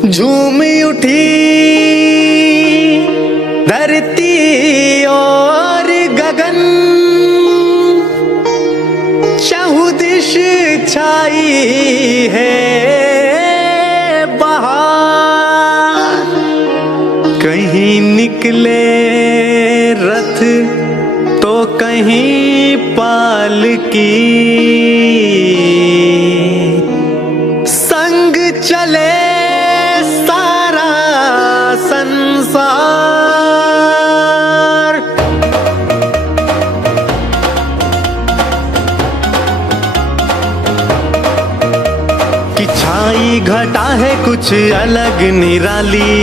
झूम उठी धरती और गगन, चहुदिश छाई है बहार। कहीं निकले रथ तो कहीं पालकी, संग चले सारा संसार। कि छाई घटा है कुछ अलग निराली,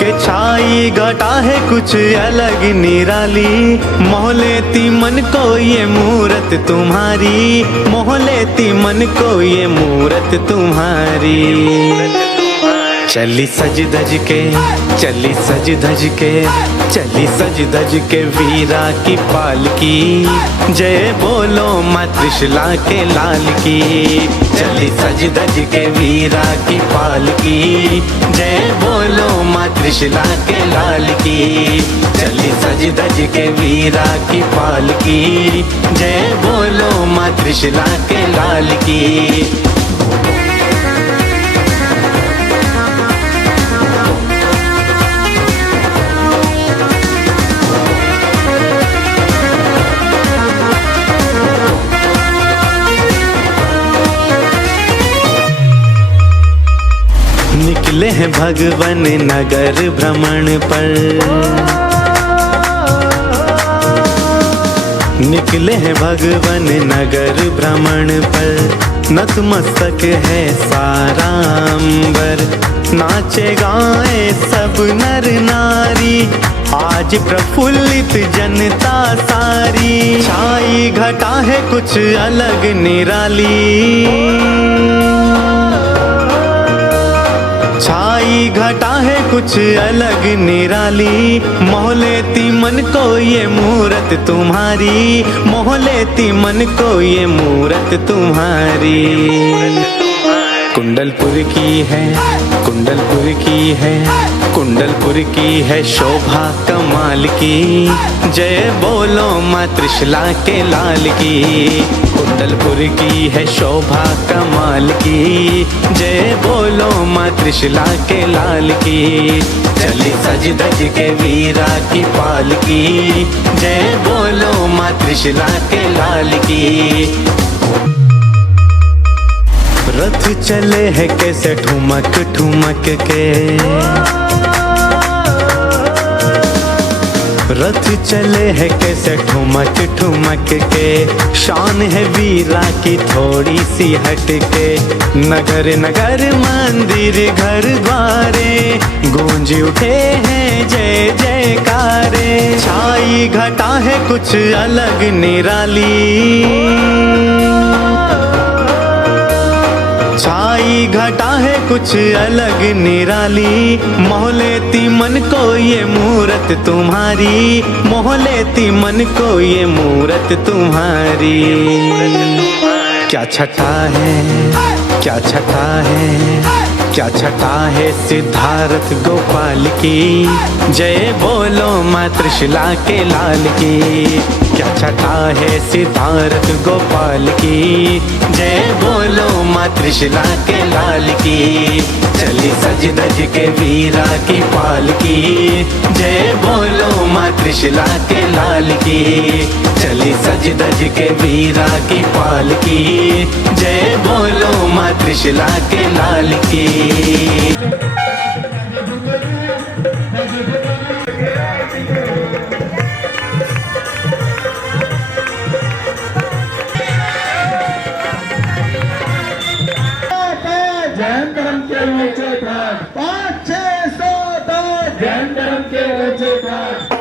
के छाई घटा है कुछ अलग निराली। मोह लेती मन को ये मूरत तुम्हारी, मोह लेती मन को ये मूरत तुम्हारी। चली सज धज के, चली सज धज के, चली सज धज के वीरा की पालकी। जय बोलो माँ त्रिशला के लाल की। चली सज धज के वीरा की पालकी। जय बोलो माँ त्रिशला के लाल की। चली सज धज के वीरा की पालकी। जय बोलो माँ त्रिशला के लाल की। निकले हैं भगवन नगर भ्रमण पर, निकले हैं भगवन नगर भ्रमण पर। नतमस्तक है सारा अंबर, नाचे गाए सब नर नारी। आज प्रफुल्लित जनता सारी, छाई घटा है कुछ अलग निराली। छाई घटा है कुछ अलग निराली। मोह लेती मन को ये मूरत तुम्हारी, मोह लेती मन को ये मूरत तुम्हारी। कुंडलपुर की है, कुंडलपुर की है, कुंडलपुर की है शोभा कमाल की। जय बोलो माँ त्रिशला के लाल की। कुंडलपुर की है शोभा कमाल की। जय बोलो माँ त्रिशला के लाल की। चली सज धज के वीरा की पालकी। जय बोलो माँ त्रिशला के लाल की। रथ चले है कैसे ठुमक ठुमक के, रथ चले है कैसे ठुमक ठुमक के। शान है वीरा की थोड़ी सी हट के। नगर नगर मंदिर घर द्वारे, गूंज उठे हैं जय जयकारे। छाई घटा है कुछ अलग निराली। छाई घटा है कुछ अलग निराली। मोह लेती मन को ये मूरत तुम्हारी, मोह लेती मन को ये मूरत तुम्हारी। क्या छटा है, क्या छटा है, क्या छटा है सिद्धार्थ गोपाल की। जय बोलो माँ त्रिशला के लाल की। क्या छटा है सिद्धार्थ गोपाल की। जय बोलो माँ त्रिशला के लाल की। चली सज धज के वीरा की पालकी। जय बोलो माँ त्रिशला के लाल की। चली सज धज के वीरा की पालकी। जय बोलो माँ त्रिशला के लाल की। जैन धर्म के ऊंचे प्राण 500-600 तक जैन धर्म के ऊंचे प्राण।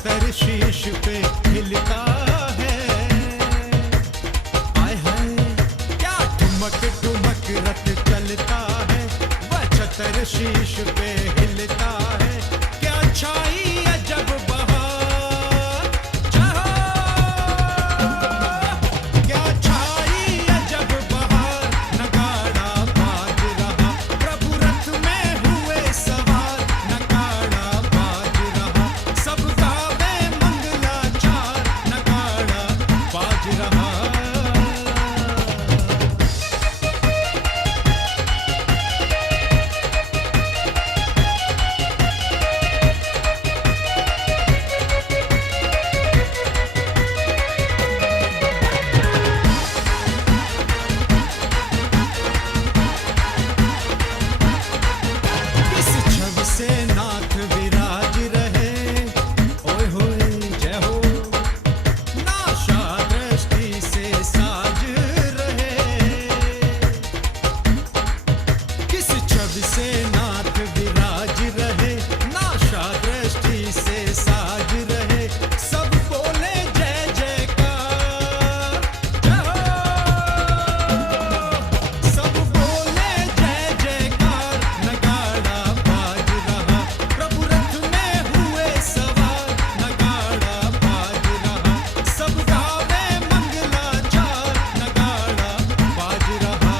छतर शीश पे हिलता है। आय हाय क्या ठुमक ठुमक रथ चलता है, वह छतर शीश पे हिलता है। क्या छाई अजब बहार, जहाँ क्या छाई अजब बहार, नगाड़ा बाज रहा, प्रभु रथ में हुए सवार, नगाड़ा बाज रहा, सब गावे मंगलाचार, नगाड़ा बाज रहा। इस छवि से नाथ विराज रहे, ओए होए जय हो, नाशा दृष्टि से साज रहे। किस छवि से नाथ विराज रहे, नाशा दृष्टि से साज रहे, सब बोले जय जयकार, जय हो, सब बोले जय जयकार, नगाड़ा बाज रहा, प्रभु रथ में हुए सवार, नगाड़ा बाज रहा, सब गावे मंगलाचार, नगाड़ा बाज रहा।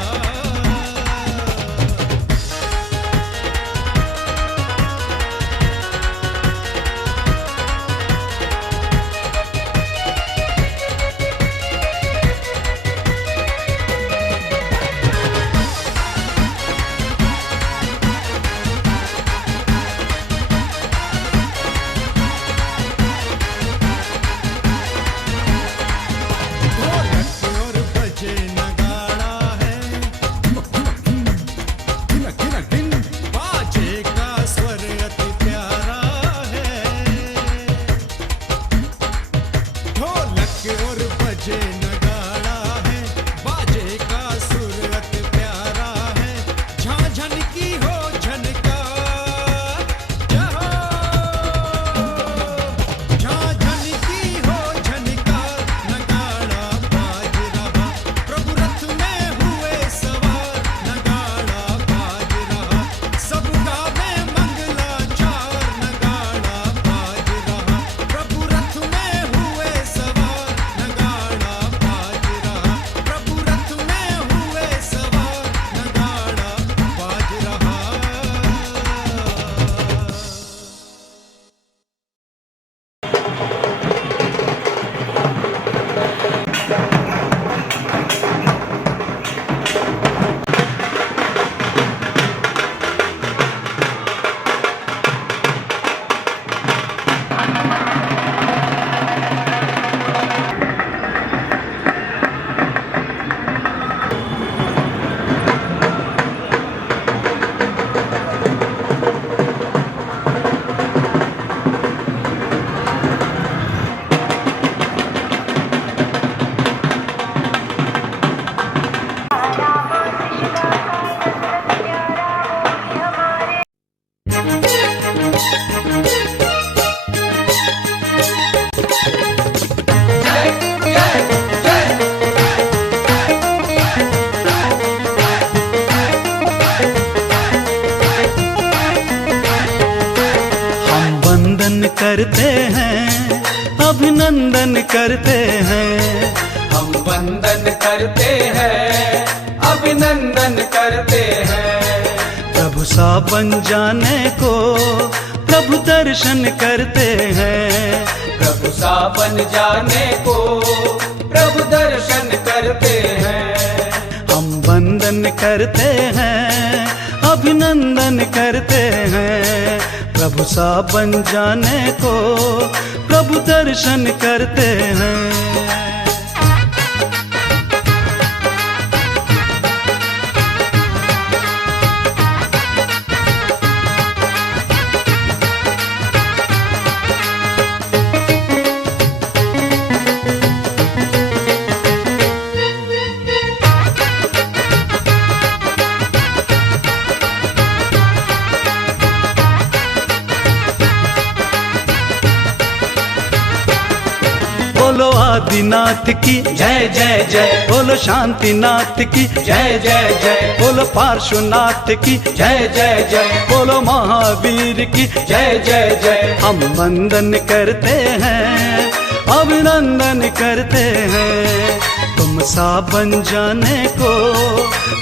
ढोलक और बजे नगाड़ा है, धिन बाजे का स्वर अति प्यारा है। ढोलक और बजे नगाड़ा है, बाजे का सुर अति प्यारा है। झांझन की हो झनकार, जहाँ झांझन की हो झनकार, नगाड़ा बाज रहा, प्रभु रथ में हुए सवार, नगाड़ा बाज रहा, सब गावे मंगलाचार, नगाड़ा बाज रहा, प्रभु रथ में हुए सवार, नगाड़ा बाज रहा, प्रभु रथ में हुए सवार, नगाड़ा बाज रहा। हम वंदन करते हैं, अभिनंदन करते हैं। हम वंदन करते हैं, अभिनंदन करते हैं। प्रभु सा बन जाने को प्रभु दर्शन करते हैं। प्रभु सा बन जाने को प्रभु दर्शन करते हैं। हम वंदन करते हैं, अभिनंदन करते हैं। प्रभु सा बन जाने को प्रभु दर्शन करते हैं। आदिनाथ की जय जय जय, बोलो शांतिनाथ की जय जय जय, बोलो पार्श्वनाथ की जय जय जय, बोलो महावीर की जय जय जय। हम वंदन करते हैं, अभिनंदन करते हैं, तुम सा बन जाने को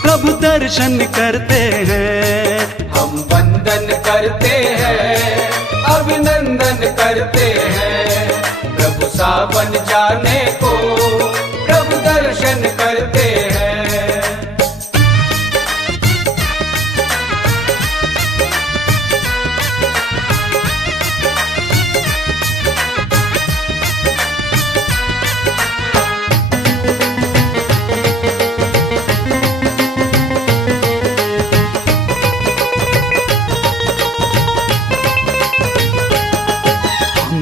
प्रभु दर्शन करते हैं। हम वंदन करते हैं, अभिनंदन करते हैं, प्रभु सा बन जाने को प्रभु दर्शन करते हैं।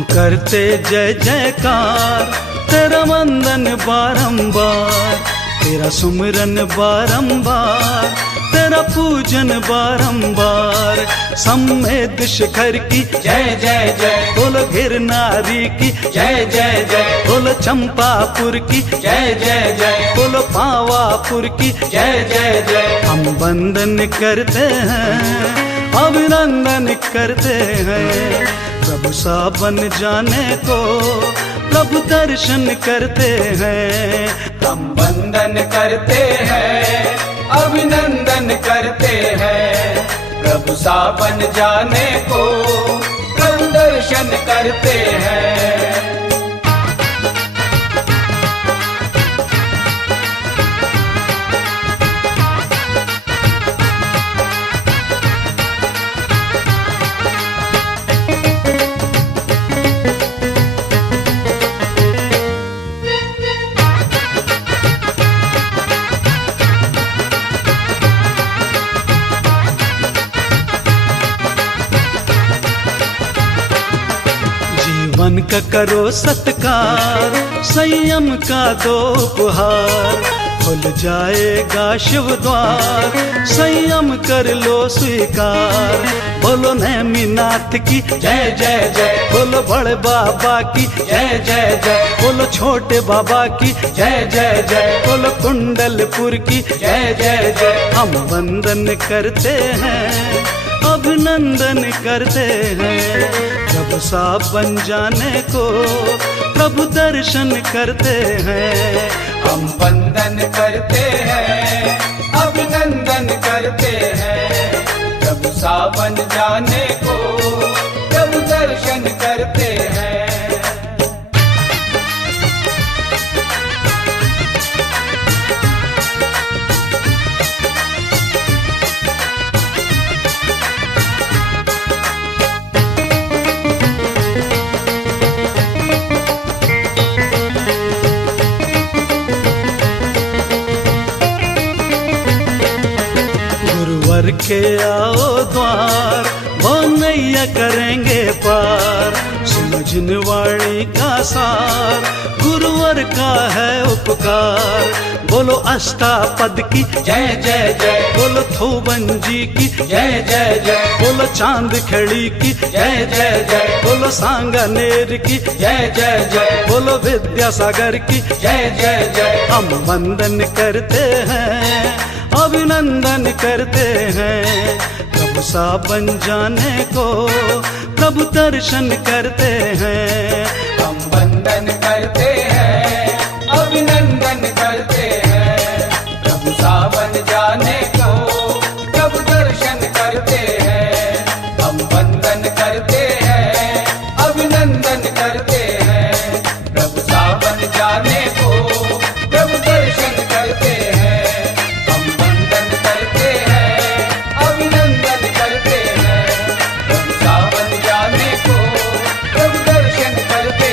करते जय जयकार, तेरा वंदन बारंबार, तेरा सुमिरन बारंबार, तेरा पूजन बारंबार। सम्मेद शिखर की जय जय जय, बोलो गिरनारी की जय जय जय, बोलो चंपापुर की जय जय जय, बोलो पावापुर की जय जय जय। हम वंदन करते हैं, अभिनंदन करते हैं, प्रभु सा बन जाने को प्रभु दर्शन करते हैं। हम वंदन करते हैं, अभिनंदन करते हैं, प्रभु सा बन जाने को प्रभु दर्शन करते हैं। मन का करो सत्कार, संयम का दो उपहार, खुल जाएगा शिव द्वार, संयम कर लो स्वीकार। बोलो नेमिनाथ की जय जय जय, बोलो बड़े बाबा की जय जय जय, बोलो छोटे बाबा की जय जय जय, बोलो कुंडलपुर की जय जय जय। हम वंदन करते हैं, अभिनंदन करते हैं, प्रभु सा बन जाने को प्रभु दर्शन करते हैं। हम वंदन करते हैं, अभिनंदन करते हैं, प्रभु सा बन जाने को प्रभु दर्शन करते हैं। गुरुवर के आओ द्वार, वो नैया करेंगे पार, सुनो जिनवाणी का सार, गुरुवर का है उपकार। बोलो अष्टापद की जय जय जय, बोलो थोबन जी की जय जय जय, बोलो चांद खड़ी की जय जय जय, बोलो सांगानेर की जय जय जय, बोलो विद्यासागर की जय जय जय। हम वंदन करते हैं, अभिनंदन करते हैं, प्रभु सा बन जाने को प्रभु दर्शन करते हैं। हम वंदन करते हैं, अभिनंदन करते हैं, प्रभु सा बन जाने को प्रभु दर्शन करते हैं। हम वंदन करते हैं, अभिनंदन करते हैं, प्रभु सा बन जाने को प्रभु दर्शन करते हैं। हम वंदन करते हैं, अभिनंदन करते हैं, प्रभु सा बन जाने को प्रभु दर्शन करते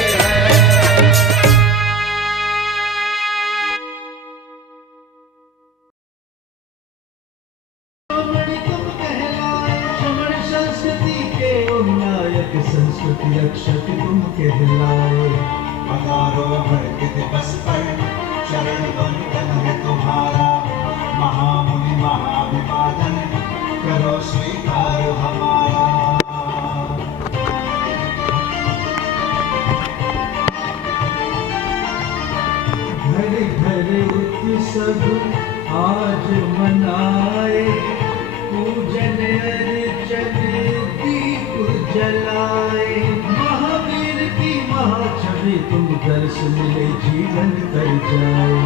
उत्सव आज मनाए, पूजन अर्चन दीप जलाए। महावीर की महाछवि तुम दर्श मिले जीवन कर जाए।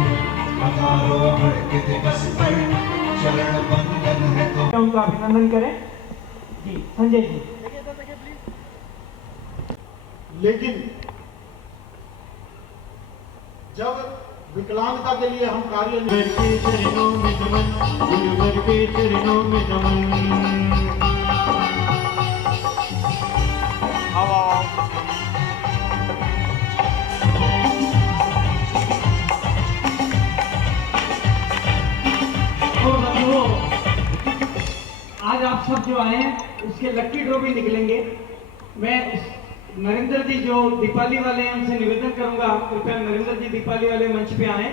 अकारोहण के दिवस पर चरण वंदन है तो उनका अभिनंदन करें जी। संजय जी। लेकिन जब विकलांगता के लिए हम कार्य के चरणों में नमन, गुरुवर के चरणों में नमन। आज आप सब जो आए हैं उसके लकी ड्रॉ भी निकलेंगे। मैं नरेंद्र जी जो दीपाली वाले हैं उनसे निवेदन करूंगा, कृपया नरेंद्र जी दीपाली वाले मंच पे आए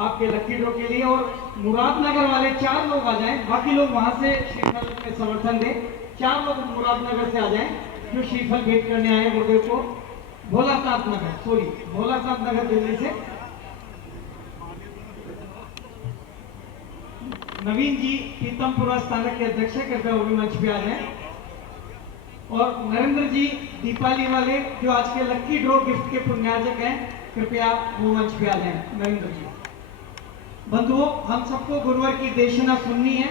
आपके लकी ड्रॉ के लिए। और मुरादनगर वाले 4 लोग आ जाएं, बाकी लोग वहां से श्रीफल में समर्थन दें। 4 लोग मुरादनगर से आ जाएं जो श्रीफल भेंट करने आए गुरुदेव को। भोलानाथ नगर दिल्ली से नवीन जी पीतमपुरा स्थानक के अध्यक्ष है, कृपया वो भी मंच पे आ जाएं। और नरेंद्र जी दीपाली वाले जो आज के लकी ड्रॉ गिफ्ट के पुण्यार्जक हैं, कृपया वो मंच पे आ जाएं। नरेंद्र जी। बंधुओं, हम सबको गुरुवर की देशना सुननी है,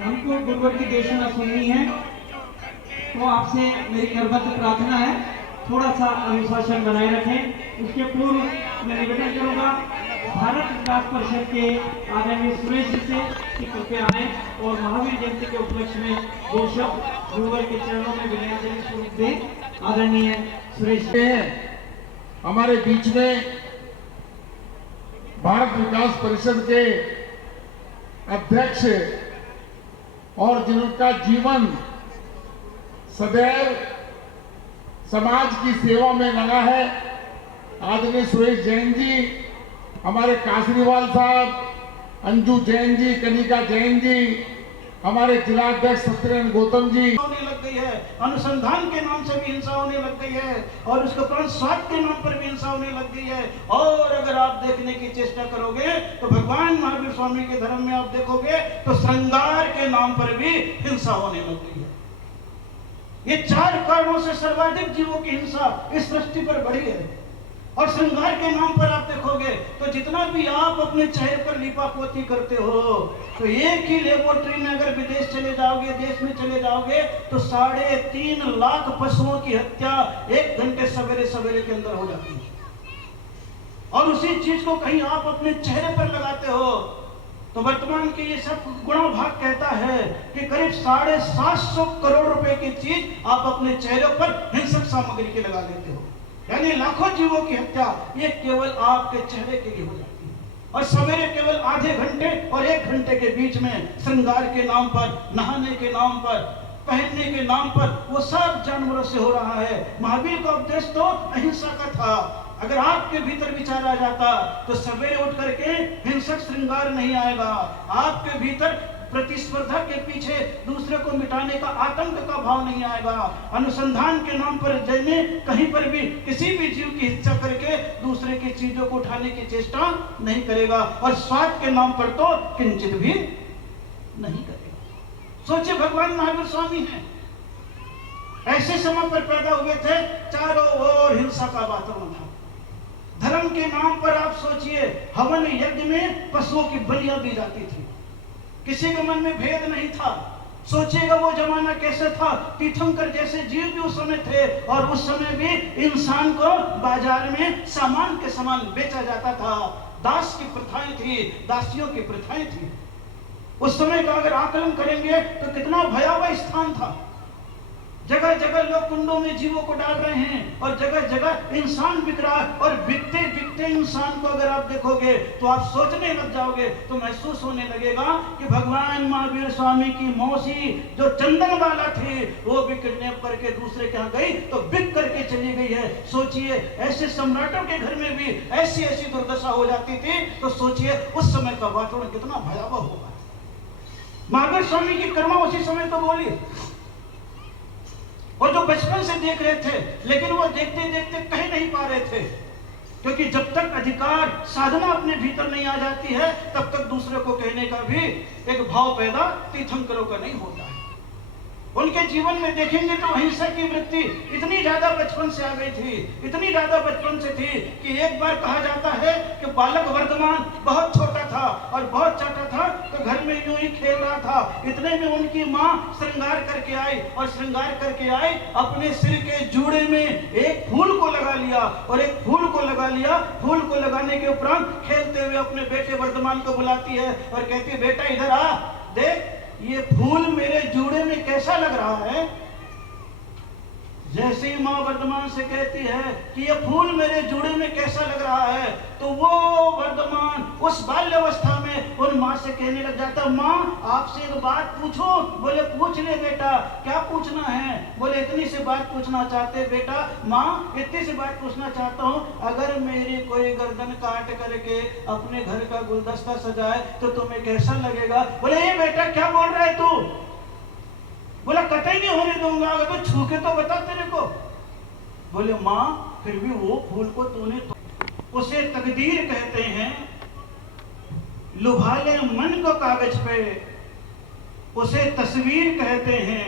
हमको गुरुवर की देशना सुननी है। तो आपसे मेरी करबद्ध प्रार्थना है, थोड़ा सा अनुशासन बनाए रखें। उसके पूर्व मैं निवेदन करूंगा भारत विकास परिषद के आदरणीय सुरेश जी से कि कृपया आए और महावीर जयंती के उपलक्ष्य में 2 शब्द गुरुवर के चरणों में विनय स्वरूप दें। आदरणीय सुरेश जी हमारे बीच में भारत विकास परिषद के अध्यक्ष और जिनका जीवन सदैव समाज की सेवा में लगा है, आदरणीय सुरेश जैन जी, हमारे कासरीवाल साहब, अंजू जैन जी, कनिका जैन जी, हमारे जिलाध्यक्ष सत्यनारायण गौतम जी। होने लग गई है, अनुसंधान के नाम से भी हिंसा होने लग गई है और उसके उपरांत स्वास्थ्य के नाम पर भी हिंसा होने लग गई है। और अगर आप देखने की चेष्टा करोगे तो भगवान महावीर स्वामी के धर्म में आप देखोगे तो श्रृंगार के नाम पर भी हिंसा होने लग गई है। ये 4 कारणों से सर्वाधिक जीवों की हिंसा इस सृष्टि पर बढ़ी है। और श्रृंगार के नाम पर आप देखोगे तो जितना भी आप अपने चेहरे पर लिपापोती करते हो, तो एक ही लेबोरेटरी में अगर विदेश चले जाओगे, देश में चले जाओगे, तो 3.5 लाख पशुओं की हत्या 1 घंटे सवेरे सवेरे के अंदर हो जाती है। और उसी चीज को कहीं आप अपने चेहरे पर लगाते हो तो वर्तमान के ये सब गुणा भाग कहता है कि करीब 750 करोड़ रुपए की चीज आप अपने चेहरे पर हिंसक सामग्री के लगा लेते हो। यानी लाखों जीवों की हत्या ये केवल आपके चेहरे के लिए हो जाती है। और सवेरे केवल आधे घंटे और 1 घंटे के बीच में श्रृंगार के नाम पर, नहाने के नाम पर, पहनने के नाम पर वो सब जानवरों से हो रहा है। महावीर का उपदेश तो अहिंसा का था। अगर आपके भीतर विचार आ जाता तो सवेरे उठ करके हिंसक श्रृंगार नहीं आएगा। आपके भीतर प्रतिस्पर्धा के पीछे दूसरे को मिटाने का आतंक का भाव नहीं आएगा। अनुसंधान के नाम पर जैने कहीं पर भी किसी भी जीव की हिंसा करके दूसरे की चीजों को उठाने की चेष्टा नहीं करेगा। और स्वार्थ के नाम पर तो किंचित भी नहीं करेगा। सोचिए, भगवान महावीर स्वामी हैं, ऐसे समय पर पैदा हुए थे, चारों ओर हिंसा का वातावरण था। धर्म के नाम पर आप सोचिए, हवन यज्ञ में पशुओं की बलियां दी जाती थी, किसी के मन में भेद नहीं था। सोचिएगा वो जमाना कैसे था। तीर्थंकर जैसे जीव भी उस समय थे और उस समय भी इंसान को बाजार में सामान के समान बेचा जाता था। दास की प्रथाएं थी, दासियों की प्रथाएं थी। उस समय का अगर आकलन करेंगे तो कितना भयावह स्थान था। जगह जगह लोग कुंडों में जीवों को डाल रहे हैं और जगह जगह इंसान बिक रहा है। और बिकते बिकते इंसान को अगर आप देखोगे तो आप सोचने लग जाओगे, तो महसूस होने लगेगा कि भगवान महावीर स्वामी की मौसी जो चंदन वाला थी वो भी किडनैप करके दूसरे के यहाँ गई तो बिक करके चली गई है। सोचिए, ऐसे सम्राटों के घर में भी ऐसी ऐसी दुर्दशा हो जाती थी, तो सोचिए उस समय का वातावरण कितना भयावह होगा। महावीर स्वामी की कर्मा उसी समय तो बोली, और जो बचपन से देख रहे थे लेकिन वो देखते देखते कह नहीं पा रहे थे। क्योंकि जब तक अधिकार साधना अपने भीतर नहीं आ जाती है तब तक दूसरे को कहने का भी एक भाव पैदा तीर्थंकरों का नहीं होता है। उनके जीवन में देखेंगे तो अहिंसा की वृत्ति इतनी ज्यादा बचपन से आ गई थी, इतनी ज्यादा बचपन से थी कि एक बार कहा जाता है कि बालक वर्धमान बहुत छोटा था और बहुत छोटा था तो घर में यूं ही खेल रहा था। इतने में उनकी माँ श्रृंगार करके आई और श्रृंगार करके आई, अपने सिर के जूड़े में एक फूल को लगा लिया और एक फूल को लगा लिया। फूल को लगाने के उपरांत खेलते हुए अपने बेटे वर्धमान को बुलाती है और कहती है, बेटा इधर आ, देख ये फूल मेरे जूड़े में कैसा लग रहा है। जैसे ही मां वर्धमान से कहती है कि ये फूल मेरे जूड़े में कैसा लग रहा है, तो वो वर्धमान उस बाल्यावस्था में उन मां से कहने लग जाता, मां आपसे एक बात पूछूं? बोले पूछ ले बेटा, क्या पूछना है? बोले इतनी सी बात पूछना चाहते बेटा। मां इतनी सी बात पूछना चाहता हूं, अगर मेरी कोई गर्दन काट करके अपने घर का गुलदस्ता सजाए तो तुम्हें कैसा लगेगा? बोले ये बेटा क्या बोल रहा है तू? बोला कतई नहीं होने दूंगा, अगर तो छू के तो बता तेरे को। बोले मां फिर भी वो फूल को तूने उसे तकदीर कहते हैं, लुभा ले मन को कागज पे, उसे तस्वीर कहते हैं,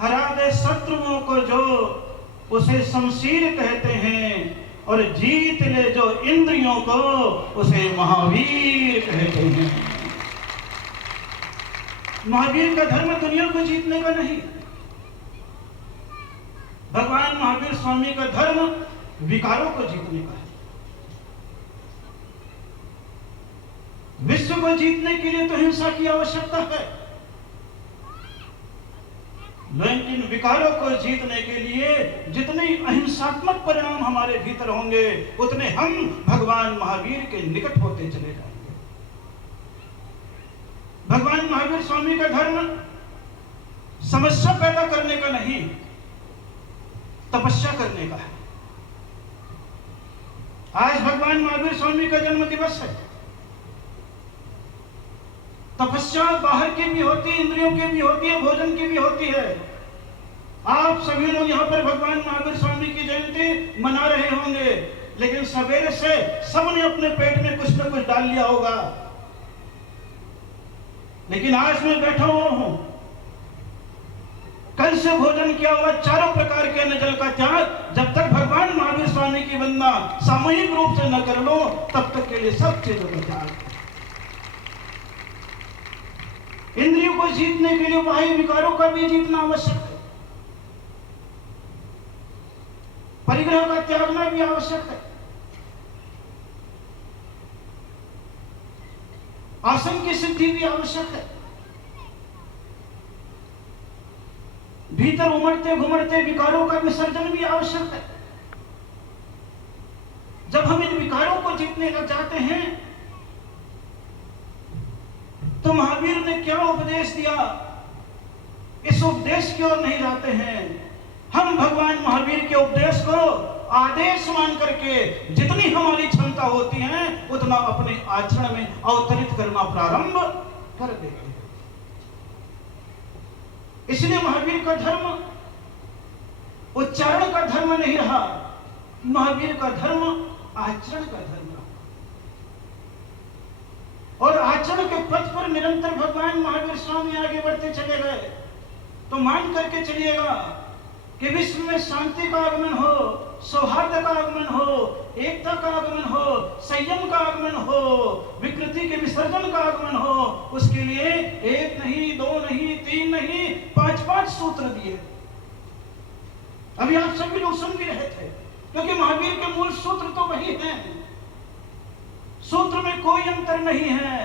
हरा दे शत्रुओं को जो, उसे शमशीर कहते हैं, और जीत ले जो इंद्रियों को, उसे महावीर कहते हैं। महावीर का धर्म दुनिया को जीतने का नहीं, भगवान महावीर स्वामी का धर्म विकारों को जीतने का है। विश्व को जीतने के लिए तो हिंसा की आवश्यकता है, लेकिन विकारों को जीतने के लिए जितने अहिंसात्मक परिणाम हमारे भीतर होंगे उतने हम भगवान महावीर के निकट होते चले जाएंगे। भगवान महावीर स्वामी का धर्म समस्या पैदा करने का नहीं, तपस्या करने का है। आज भगवान महावीर स्वामी का जन्म दिवस है। तपस्या बाहर की भी होती है, इंद्रियों की भी होती है, भोजन की भी होती है। आप सभी लोग यहाँ पर भगवान महावीर स्वामी की जयंती मना रहे होंगे, लेकिन सवेरे से सबने अपने पेट में कुछ न कुछ डाल लिया होगा। लेकिन आज मैं बैठा हुआ हूं, कल से भोजन किया हुआ चारों प्रकार के अन्न जल का त्याग, जब तक भगवान महावीर स्वामी की वंदना सामूहिक रूप से न कर लो तब तक के लिए सब चीजों का त्याग। इंद्रियों को जीतने के लिए बाह्य विकारों का भी जीतना आवश्यक है, परिग्रह का त्यागना भी आवश्यक है, आसन की सिद्धि भी आवश्यक है, भीतर उमड़ते घुमड़ते विकारों का विसर्जन भी आवश्यक है। जब हम इन विकारों को जीतने लग जाते हैं तो महावीर ने क्या उपदेश दिया, इस उपदेश की ओर नहीं जाते हैं। हम भगवान महावीर के उपदेश को आदेश मान करके जितनी हमारी क्षमता होती है उतना अपने आचरण में अवतरित करना प्रारंभ कर देते हैं। इसलिए महावीर का धर्म उच्चारण का धर्म नहीं रहा, महावीर का धर्म आचरण का धर्म रहा। और आचरण के पथ पर निरंतर भगवान महावीर स्वामी आगे बढ़ते चले गए। तो मान करके चलिएगा कि विश्व में शांति का आगमन हो, सौहार्द का आगमन हो, एकता का आगमन हो, संयम का आगमन हो, विकृति के विसर्जन का आगमन हो, उसके लिए एक नहीं, दो नहीं, तीन नहीं, 5-5 सूत्र दिए। अभी आप सभी लोग सुन भी रहे थे, क्योंकि महावीर के मूल सूत्र तो वही हैं। सूत्र में कोई अंतर नहीं है।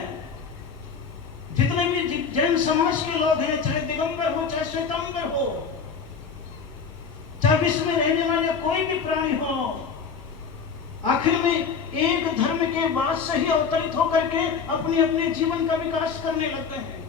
जितने भी जैन समाज के लोग हैं, चाहे दिगंबर हो चाहे श्वेतांबर हो, चाहे विश्व में रहने वाले कोई भी प्राणी हो, आखिर में एक धर्म के बाद से ही अवतरित होकर के अपने अपने जीवन का विकास करने लगते हैं।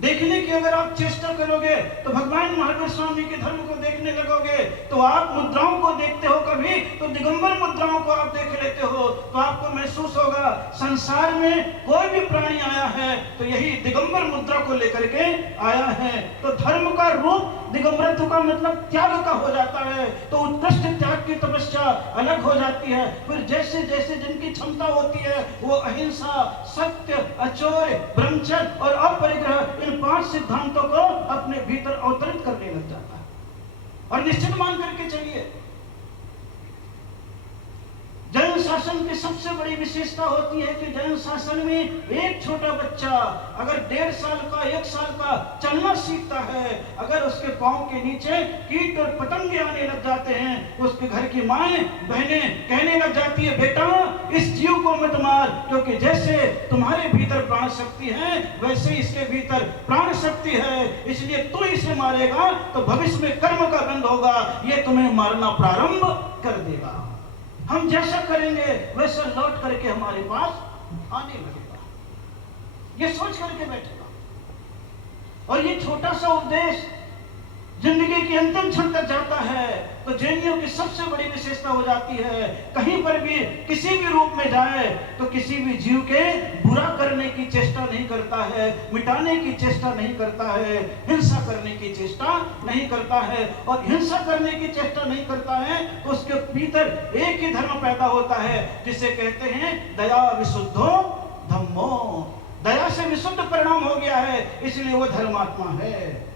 देखने के की अगर आप चेष्टा करोगे तो भगवान महावीर स्वामी के धर्म को देखने लगोगे, तो आप मुद्राओं को देखते हो, कभी तो दिगंबर मुद्राओं को आप देख लेते हो, तो आपको महसूस होगा संसार में कोई भी प्राणी आया है तो यही दिगंबर मुद्रा को लेकर के आया है। तो धर्म का रूप दिगंबरत्व का मतलब त्याग का हो जाता है, तो उत्कृष्ट त्याग की तपस्या अलग हो जाती है। फिर जैसे जैसे जिनकी क्षमता होती है वो अहिंसा, सत्य, अचौर्य, ब्रह्मचर्य और अपरिग्रह, इन 5 सिद्धांतों को अपने भीतर अवतरित करने लग जाता है। और निश्चित मान करके चलिए, जैन शासन की सबसे बड़ी विशेषता होती है कि जैन शासन में एक छोटा बच्चा अगर 1.5 साल का, 1 साल का चलना सीखता है, अगर उसके पांव के नीचे कीट और पतंगे आने लग जाते हैं, उसके घर की माएं बहनें कहने लग जाती है, बेटा इस जीव को मत मार, क्योंकि जैसे तुम्हारे भीतर प्राण शक्ति है वैसे इसके भीतर प्राण शक्ति है, इसलिए तू इसे मारेगा तो भविष्य में कर्म का बंध होगा, ये तुम्हें मारना प्रारंभ कर देगा। हम जैसा करेंगे वैसा लौट करके हमारे पास आने लगेगा, ये सोच करके बैठेगा। और ये छोटा सा उपदेश जिंदगी की अंतिम क्षण तक जाता है, तो जैनियों की सबसे बड़ी विशेषता हो जाती है, कहीं पर भी किसी भी रूप में जाए तो किसी भी जीव के बुरा करने की चेष्टा नहीं करता है, मिटाने की चेष्टा नहीं करता है, हिंसा करने की चेष्टा नहीं करता है। और हिंसा करने की चेष्टा नहीं करता है तो उसके भीतर एक ही धर्म पैदा होता है, जिसे कहते हैं दया विशुद्धो धम्मो। दया से विशुद्ध परिणाम हो गया है, इसलिए वो धर्मात्मा है।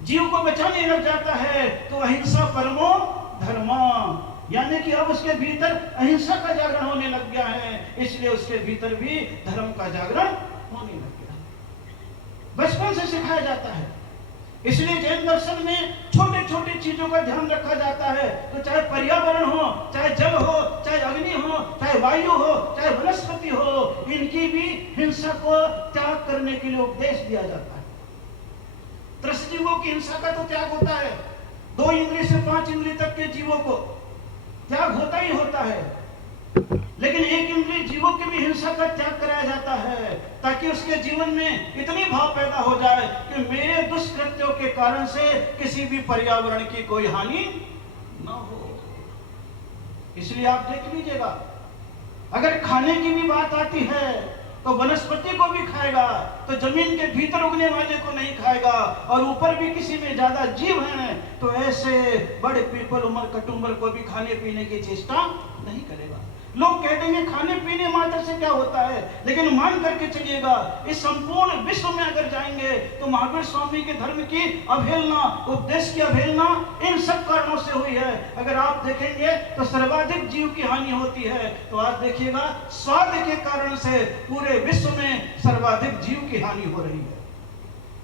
जीव को बचाने लग जाता है तो अहिंसा परमो धर्मा, यानी कि अब उसके भीतर अहिंसा का जागरण होने लग गया है, इसलिए उसके भीतर भी धर्म का जागरण होने लग गया। बचपन से सिखाया जाता है, इसलिए जैन दर्शन में छोटे छोटे चीजों का ध्यान रखा जाता है। तो चाहे पर्यावरण हो, चाहे जल हो, चाहे अग्नि हो, चाहे वायु हो, चाहे वनस्पति हो, इनकी भी हिंसा को त्याग करने के लिए उपदेश दिया जाता है। त्रस्त जीवों की हिंसा का तो त्याग होता है, 2 इंद्रिय से 5 इंद्रिय तक के जीवों को त्याग होता ही होता है, लेकिन 1 इंद्रिय जीवों की भी हिंसा का त्याग कराया जाता है, ताकि उसके जीवन में इतनी भाव पैदा हो जाए कि मेरे दुष्कृत्यों के कारण से किसी भी पर्यावरण की कोई हानि न हो। इसलिए आप देख लीजिएगा, अगर खाने की भी बात आती है तो वनस्पति को भी खाएगा, तो जमीन के भीतर उगने वाले को नहीं खाएगा, और ऊपर भी किसी में ज्यादा जीव हैं तो ऐसे बड़े पीपल उमर कटुम्बर को भी खाने पीने की चेष्टा नहीं करेगा। लोग कह देंगे खाने पीने मात्र से क्या होता है, लेकिन मान करके चलिएगा इस संपूर्ण विश्व में अगर जाएंगे तो महावीर स्वामी के धर्म की अवहेलना, उपदेश की अवहेलना इन सब कारणों से हुई है। अगर आप देखेंगे तो सर्वाधिक जीव की हानि होती है, तो आज देखिएगा स्वाद के कारण से पूरे विश्व में सर्वाधिक जीव की हानि हो रही है,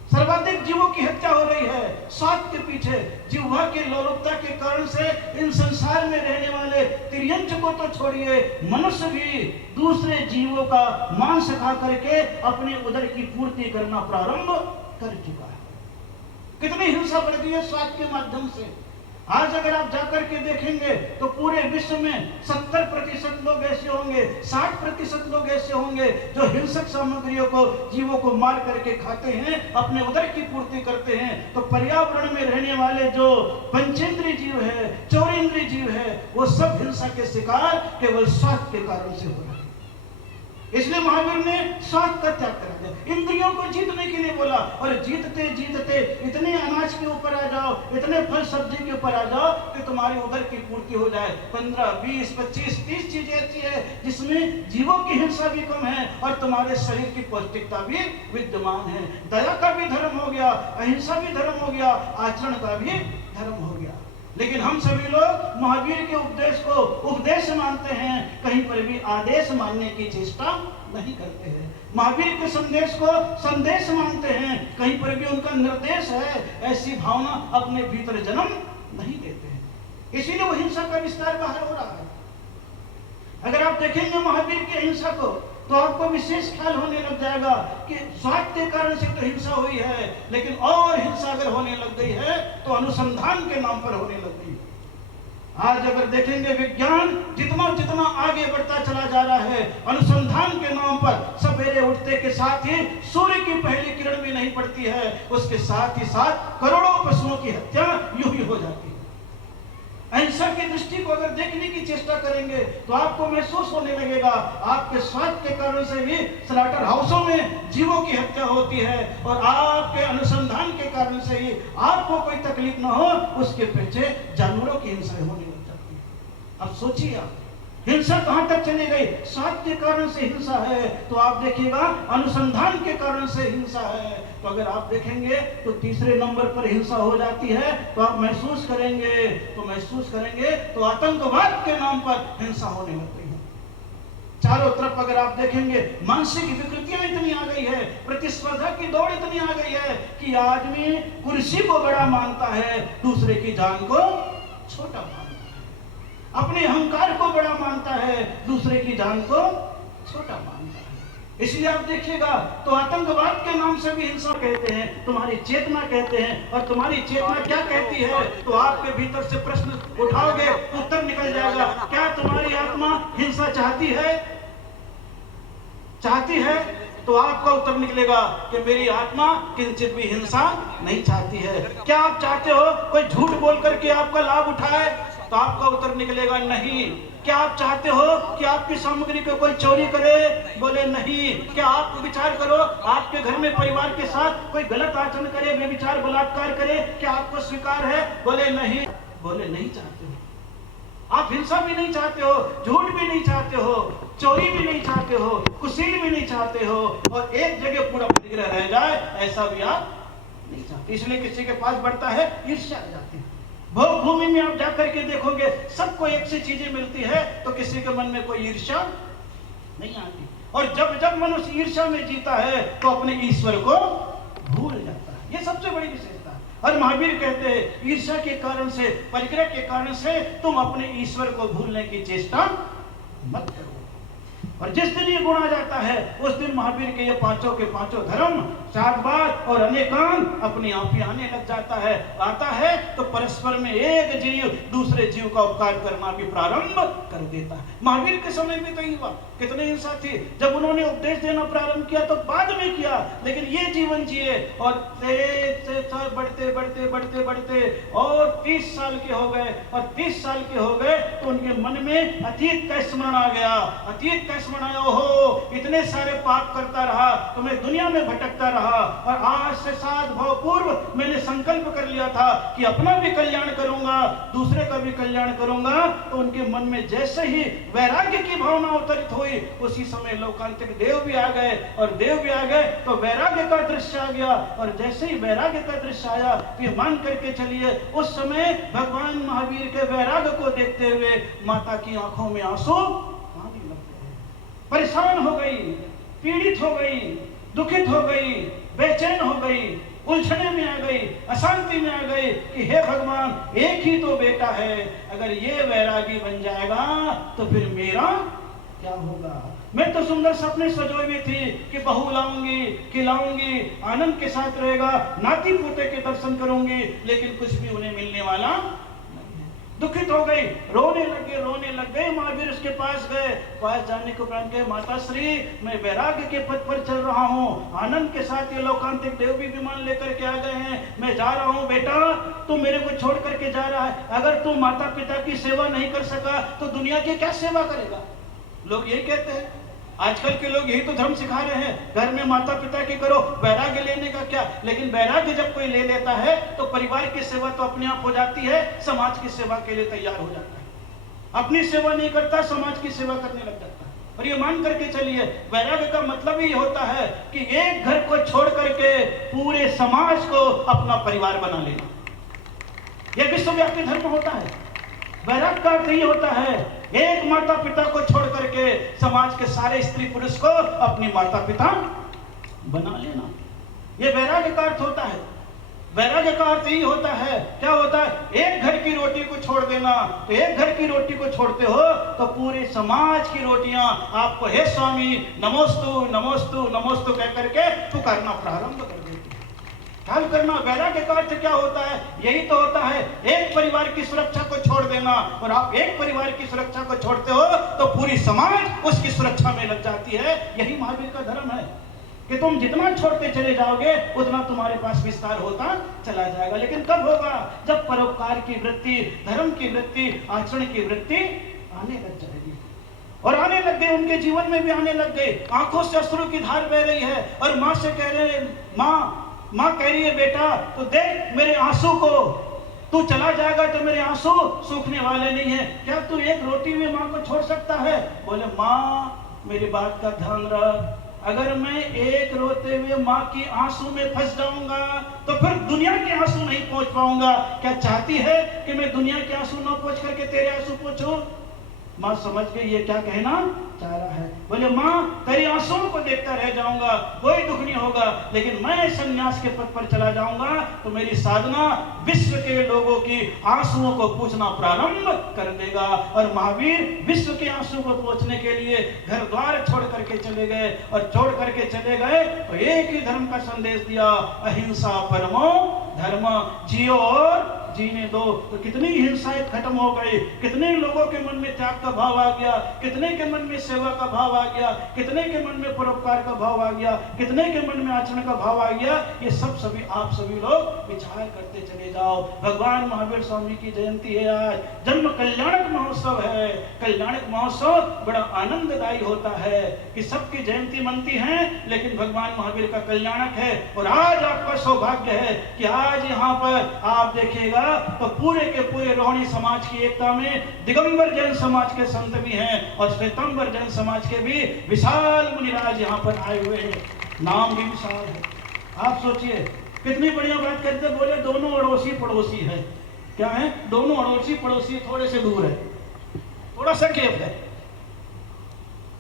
सर्वाधिक जीवों की हत्या हो रही है। स्वाद के पीछे, जिह्वा की लोलुपता के कारण से इन संसार में रहने वाले तिर्यंच को तो छोड़िए, मनुष्य भी दूसरे जीवों का मांस खा करके अपने उदर की पूर्ति करना प्रारंभ कर चुका है। कितनी हिंसा बढ़ गई है स्वाद के माध्यम से। आज अगर आप जाकर के देखेंगे तो पूरे विश्व में 70% लोग ऐसे होंगे, 60% लोग ऐसे होंगे जो हिंसक सामग्रियों को, जीवों को मार करके खाते हैं, अपने उदर की पूर्ति करते हैं। तो पर्यावरण में रहने वाले जो पंचेंद्रीय जीव है, चौरेंद्रीय जीव है, वो सब हिंसा के शिकार केवल स्वाद के कारण से हो रहे हैं। इसलिए महावीर ने स्वाद का त्याग करा दिया, इंद्रियों को जीतने के लिए बोला, और जीतते जीतते इतने अनाज के ऊपर आ जाओ, इतने फल सब्जी के ऊपर आ जाओ कि तुम्हारी उदर की पूर्ति हो जाए। 15, 20, 25, 30 चीजें ऐसी है जिसमें जीवों की हिंसा भी कम है और तुम्हारे शरीर की पौष्टिकता भी विद्यमान है। दया का भी धर्म हो गया, अहिंसा भी धर्म हो गया, आचरण का भी धर्म हो गया। लेकिन हम सभी लोग महावीर के उपदेश को उपदेश मानते हैं, कहीं पर भी आदेश मानने की चेष्टा नहीं करते हैं। महावीर के संदेश को संदेश मानते हैं, कहीं पर भी उनका निर्देश है ऐसी भावना अपने भीतर जन्म नहीं देते हैं। इसीलिए वो हिंसा का विस्तार बाहर हो रहा है। अगर आप देखेंगे महावीर की हिंसा को तो आपको विशेष ख्याल होने लग जाएगा कि स्वाद के कारण से तो हिंसा हुई है, लेकिन और हिंसा अगर होने लग गई है तो अनुसंधान के नाम पर होने लग गई। आज अगर देखेंगे विज्ञान जितना जितना आगे बढ़ता चला जा रहा है, अनुसंधान के नाम पर सवेरे उठते के साथ ही सूर्य की पहली किरण भी नहीं पड़ती है, उसके साथ ही साथ करोड़ों पशुओं की हत्या यूं ही हो जाती है। अहिंसा की दृष्टि को अगर देखने की चेष्टा करेंगे तो आपको महसूस होने लगेगा आपके स्वार्थ के कारण से भी स्लॉटर हाउसों में जीवों की हत्या होती है, और आपके अनुसंधान के कारण से ही आपको कोई तकलीफ ना हो उसके पीछे जानवरों की हिंसा होने लग जाती है। अब सोचिए आप हिंसा कहां तक चली गई। स्वार्थ के कारण से हिंसा है तो आप देखिएगा अनुसंधान के कारण से हिंसा है, तो अगर आप देखेंगे तो तीसरे नंबर पर हिंसा हो जाती है। तो आप महसूस करेंगे तो आतंकवाद के नाम पर हिंसा होने लग गई है। चारों तरफ अगर आप देखेंगे मानसिक विकृतियां इतनी आ गई है, प्रतिस्पर्धा की दौड़ इतनी आ गई है कि आदमी कुर्सी को बड़ा मानता है, दूसरे की जान को छोटा मानता है, अपने अहंकार को बड़ा मानता है, दूसरे की जान को छोटा मानता है। इसलिए आप देखिएगा तो आतंकवाद के नाम से भी हिंसा कहते हैं, तुम्हारी चेतना कहते हैं, और तुम्हारी चेतना क्या कहती है तो आपके भीतर से प्रश्न उठाओगे उत्तर निकल जाएगा। क्या तुम्हारी आत्मा हिंसा चाहती है तो आपका उत्तर निकलेगा कि मेरी आत्मा किंचित भी हिंसा नहीं चाहती है। क्या आप चाहते हो कोई झूठ बोल करके आपका लाभ उठाए तो आपका उत्तर निकलेगा नहीं। क्या आप चाहते हो कि आपकी सामग्री को कोई चोरी करे, बोले नहीं। क्या आप विचार करो आपके घर में परिवार के साथ कोई गलत आचरण करे, व्यभिचार बलात्कार करे, क्या आपको स्वीकार है, बोले नहीं। बोले नहीं चाहते हो, आप हिंसा भी नहीं चाहते हो, झूठ भी नहीं चाहते हो, चोरी भी नहीं चाहते हो, कुसील भी नहीं चाहते हो, और एक जगह पूरा प्रतिग्रह रह जाए ऐसा भी आप नहीं चाहते। इसलिए किसी के पास बढ़ता है ईर्ष्या आ जाती है। भोग भूमि में आप जाकर के देखोगे सबको एक सी चीजें मिलती है तो किसी के मन में कोई ईर्ष्या नहीं आती, और जब जब मनुष्य ईर्ष्या में जीता है तो अपने ईश्वर को भूल जाता है। ये सबसे बड़ी विशेषता है। और महावीर कहते हैं ईर्ष्या के कारण से, परिग्रह के कारण से तुम अपने ईश्वर को भूलने की चेष्टा मत करो। और जिस दिन ये गुण आ जाता है उस दिन महावीर के ये पांचों के पांचों धर्म, शादबाद और अनेकांग अपने आप ही आने लग जाता है। आता है तो परस्पर में एक जीव दूसरे जीव का उपकार करना भी प्रारंभ कर देता है। महावीर के समय में तो ही हुआ, कितने हिंसा थी। जब उन्होंने उपदेश देना प्रारंभ किया तो बाद में किया, लेकिन ये जीवन जिए और बढ़ते बढ़ते बढ़ते बढ़ते और 30 साल के हो गए, और 30 साल के हो गए तो उनके मन में अतीत का स्मरण आ गया। अतीत का स्मरण आया, ओहो इतने सारे पाप करता रहा तो मैं दुनिया में भटकता रहा, और आज से 7 भाव पूर्व मैंने संकल्प कर लिया था कि अपना भी कल्याण करूंगा, दूसरे का भी कल्याण करूंगा। तो उनके मन में जैसे ही वैराग्य की भावना अवतरित हुई उसी समय लोकांतिक देव भी आ गए, और देव भी आ गए तो वैराग्य का दृश्य आ गया। और जैसे ही वैराग्य का दृश्य आया तो ये मान करके चलिए उस समय भगवान महावीर के वैराग्य को देखते हुए माता की आंखों में आंसू आने लग गए। परेशान हो गई, पीड़ित हो गई, दुखित हो गई, बेचैन हो गई, उलझने में आ गई, अशांति में आ गई कि हे भगवान एक ही तो बेटा है, अगर ये वैरागी बन जाएगा तो फिर मेरा क्या होगा। मैं तो सुंदर सपने सजोई हुई थी कि बहू लाऊंगी, खिलाऊंगी, आनंद के साथ रहेगा, नाती पोते के दर्शन करूंगी, लेकिन कुछ भी उन्हें मिलने वाला नहीं है। दुखित हो गई, रोने लग गए। महावीर उसके पास गए, पास जाने के उपरांत कहे माता श्री मैं वैराग्य के पथ पर चल रहा हूँ, आनंद के साथ ये लोकांतिक देव भी विमान लेकर के आ गए हैं, मैं जा रहा हूँ। बेटा तू मेरे को छोड़ करके जा रहा है, अगर तू माता पिता की सेवा नहीं कर सका तो दुनिया की क्या सेवा करेगा। लोग यही कहते हैं, आजकल के लोग यही तो धर्म सिखा रहे हैं, घर में माता पिता की करो, वैराग्य लेने का क्या। लेकिन वैराग्य जब कोई ले लेता है तो परिवार की सेवा तो अपने आप हो जाती है, समाज की सेवा के लिए तैयार हो जाता है। अपनी सेवा नहीं करता, समाज की सेवा करने लग जाता है। और ये मान करके चलिए वैराग्य का मतलब ही होता है कि एक घर को छोड़ करके पूरे समाज को अपना परिवार बना लेना। यह विश्वव्यापी धर्म होता है। वैराग्य का अर्थ ही होता है एक माता पिता को छोड़ करके समाज के सारे स्त्री पुरुष को अपनी माता पिता बना लेना, यह वैराग्य का अर्थ होता है। वैराग्य का अर्थ ही होता है, क्या होता है, एक घर की रोटी को छोड़ देना। तो एक घर की रोटी को छोड़ते हो तो पूरे समाज की रोटियां आपको हे स्वामी नमोस्तु नमोस्तु नमोस्तु कह करके पुकारना प्रारंभ कर देती है। ख्याल करना वैराग्य का अर्थ क्या होता है? यही तो होता है एक परिवार की सुरक्षा को छोड़ देना। और आप एक परिवार की सुरक्षा को छोड़ते हो तो पूरी समाज उसकी सुरक्षा में लग जाती है। यही महावीर का धर्म है कि तुम जितना छोड़ते चले जाओगे उतना तुम्हारे पास विस्तार होता चला जाएगा। लेकिन कब होगा? जब परोपकार की वृत्ति, धर्म की वृत्ति, आचरण की वृत्ति आने लग जाएगी। और आने लग गए, उनके जीवन में भी आने लग गए। आंखों से अश्रु की धार बह रही है और माँ से कह रहे, माँ कह रही है, बेटा तो देख मेरे आंसू को, तू चला जाएगा तो मेरे आंसू सूखने वाले नहीं है। क्या तू एक रोटी में माँ को छोड़ सकता है? बोले, माँ मेरी बात का ध्यान रख, अगर मैं एक रोते हुए माँ की आंसू में फंस जाऊंगा तो फिर दुनिया के आंसू नहीं पहुंच पाऊंगा। क्या चाहती है कि मैं दुनिया के आंसू न पहुंच करके तेरे आंसू पहुंचूं? माँ समझ गई ये क्या कहना चाह रहा है। बोले, माँ तेरी आंसुओं को देखता रह जाऊंगा, कोई दुख नहीं होगा, लेकिन मैं संन्यास के पथ पर चला जाऊंगा तो मेरी साधना विश्व के लोगों की आंसुओं को पूछना प्रारंभ कर देगा। और महावीर विश्व के आंसू को पूछने के लिए घर द्वार छोड़ करके चले गए। और छोड़ करके चले गए तो एक ही धर्म का संदेश दिया, अहिंसा परमो धर्म, जियो और जीने दो। तो कितनी हिंसाएं खत्म हो गई, कितने लोगों के मन में त्याग का भाव आ गया, कितने के मन में सेवा का भाव आ गया, कितने के मन में परोपकार का भाव आ गया, कितने के मन में आचरण का भाव आ गया। ये सब सभी आप सभी लोग विचार करते चले जाओ। भगवान महावीर स्वामी की जयंती है आज, जन्म कल्याणक महोत्सव है। कल्याणक महोत्सव बड़ा आनंददायी होता है कि सबकी जयंती मनती है लेकिन भगवान महावीर का कल्याणक है। और आज आपका सौभाग्य है कि आज यहाँ पर आप देखिएगा तो पूरे के पूरे रोहिणी समाज की एकता में दिगंबर जैन समाज के संत भी हैं और श्वेतांबर जैन समाज के भी विशाल मुनिराज यहाँ पर आए हुए हैं। नाम भी विशाल है। आप सोचिए कितनी बढ़िया बात करते। बोले दोनों अड़ोसी पड़ोसी है। क्या है? दोनों अड़ोसी पड़ोसी थोड़े से दूर है, थोड़ा सा गैप है।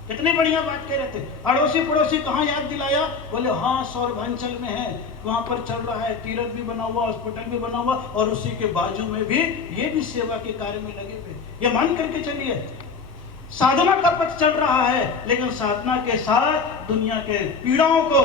कितनी बढ़िया बात कह रहे थे। अड़ोसी पड़ोसी कहाँ याद दिलाया? बोले हाँ सौरभांचल में है, वहां पर चल रहा है, तीर्थ भी बना हुआ, हॉस्पिटल भी बना हुआ और उसी के बाजू में भी ये भी सेवा के कार्य में लगे हुए। ये मान करके चलिए साधना का पथ चल रहा है, लेकिन साधना के साथ दुनिया के पीड़ाओं को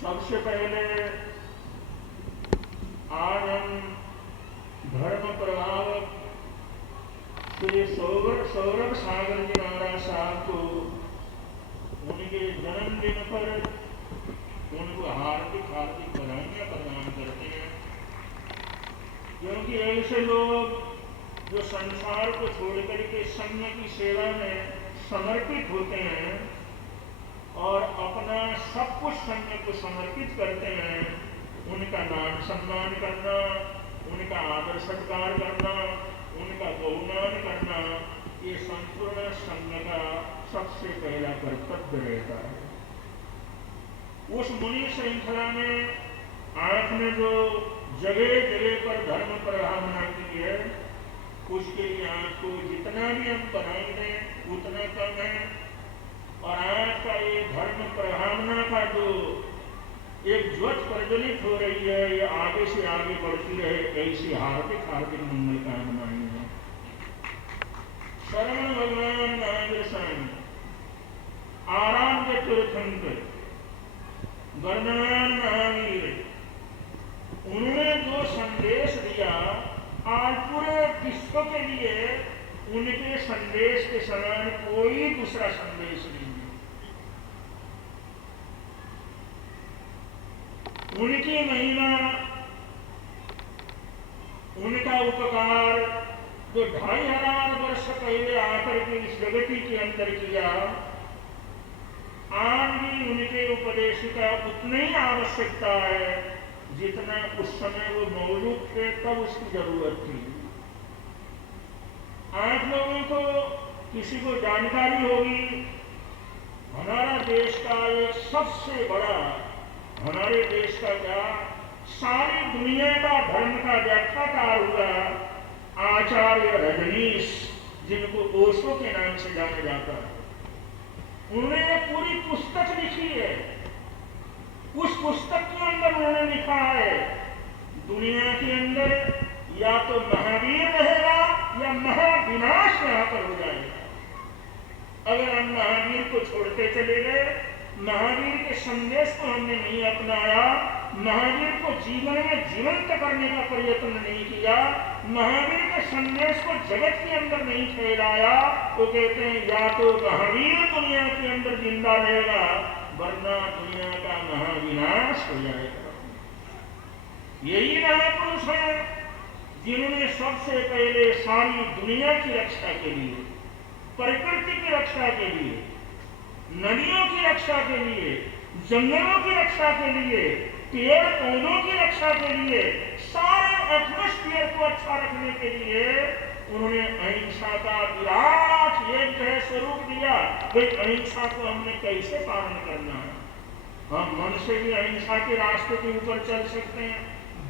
सबसे पहले आज हम धर्म प्रभाव श्री सौरभ सागर जी महाराज साहब को उनके जन्मदिन पर उनको हार्दिक बधाइयां प्रदान करते हैं, क्योंकि ऐसे लोग जो संसार को छोड़कर के संघ की सेवा में समर्पित होते हैं और अपना सब कुछ संघ को समर्पित करते हैं, उनका मान सम्मान करना, उनका आदर सत्कार करना, उनका बहुमान करना, ये संपूर्ण संघ का सबसे पहला कर्तव्य रहता है। उस मुनि श्रृंखला में आपने जो जगह जगह पर धर्म प्रभावना की है, उसके लिए आपको जितना भी हम बनाएंगे उतना कम है। और आज का ये धर्म प्रभावना का जो एक ज्योत प्रज्वलित हो रही है, ये आगे से आगे बढ़ती रहे, ऐसी हार्दिक हार्दिक मंगल कामनाएं हैं। शरण भगवान महावीर स्वामी आराध्य तीर्थंकर वर्णवान महावीर, उन्होंने जो संदेश दिया आज पूरे विश्व के लिए उनके संदेश के समान कोई दूसरा संदेश नहीं है। उनकी महिमा, उनका उपकार जो 2500 वर्ष पहले आकर के इस जगती के अंदर किया, आज भी उनके उपदेश का उतना ही आवश्यकता है जितना उस समय वो मौजूद थे तब उसकी जरूरत थी। आज लोगों को किसी को जानकारी होगी, हमारा देश का एक सबसे बड़ा, हमारे देश का क्या सारी दुनिया का धर्म का व्याख्याकार हुआ आचार्य रजनीश, जिनको ओशो के नाम से जाना जाता है। उन्होंने पूरी पुस्तक लिखी है। उस पुस्तक के अंदर उन्होंने लिखा है दुनिया के अंदर या तो महावीर रहेगा या महाविनाश यहां पर हो जाएगा। अगर हम महावीर को छोड़ते चले गए, महावीर के संदेश को हमने नहीं अपनाया, महावीर को जीवन में जीवंत करने का प्रयत्न नहीं किया, महावीर के संदेश को जगत के अंदर नहीं फैलाया, तो कहते हैं या तो महावीर दुनिया के अंदर जिंदा रहेगा वरना दुनिया का महाविनाश हो जाएगा। यही महापुरुष है जिन्होंने सबसे पहले सारी दुनिया की रक्षा के लिए, प्रकृति की रक्षा के लिए, नदियों की रक्षा के लिए, जंगलों की रक्षा के लिए, पेड़ पौधों की रक्षा के लिए, सारे एटमॉस्फेयर को अच्छा रखने के लिए उन्होंने अहिंसा का विराट एक स्वरूप दिया। भाई अहिंसा को हमने कैसे पालन करना है? हम मन से भी अहिंसा के रास्ते के ऊपर चल सकते हैं,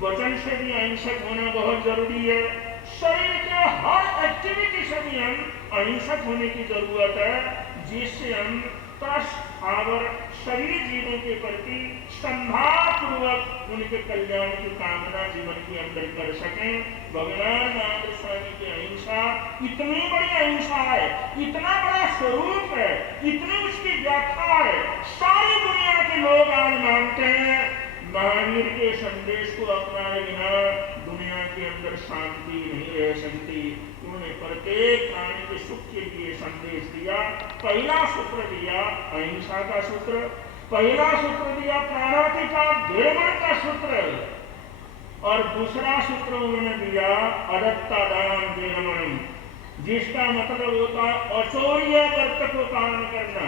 वचन से भी अहिंसक होना बहुत जरूरी है, शरीर के हर एक्टिविटी से भी हम अहिंसक होने की जरूरत है, जिससे हम और शरीर जीवों के प्रति संभावपूर्वक उनके कल्याण की कामना जीवन के अंदर कर सकें। भगवान महावीर स्वामी की अहिंसा इतनी बड़ी अहिंसा है, इतना बड़ा स्वरूप है, इतनी उसकी व्याख्या है, सारी दुनिया के लोग आज मानते हैं महावीर के संदेश को अपनाए बिना दुनिया के अंदर शांति नहीं रह सकती। उन्होंने प्रत्येक प्राणी के सुख के लिए संदेश दिया। पहला सूत्र दिया अहिंसा का सूत्र, पहला सूत्र दिया प्राणाति का निर्मण का सूत्र, और दूसरा सूत्र उन्होंने दिया अदत्ता दान निर्मण, जिसका मतलब होता है अचौर्य व्रत को पालन करना।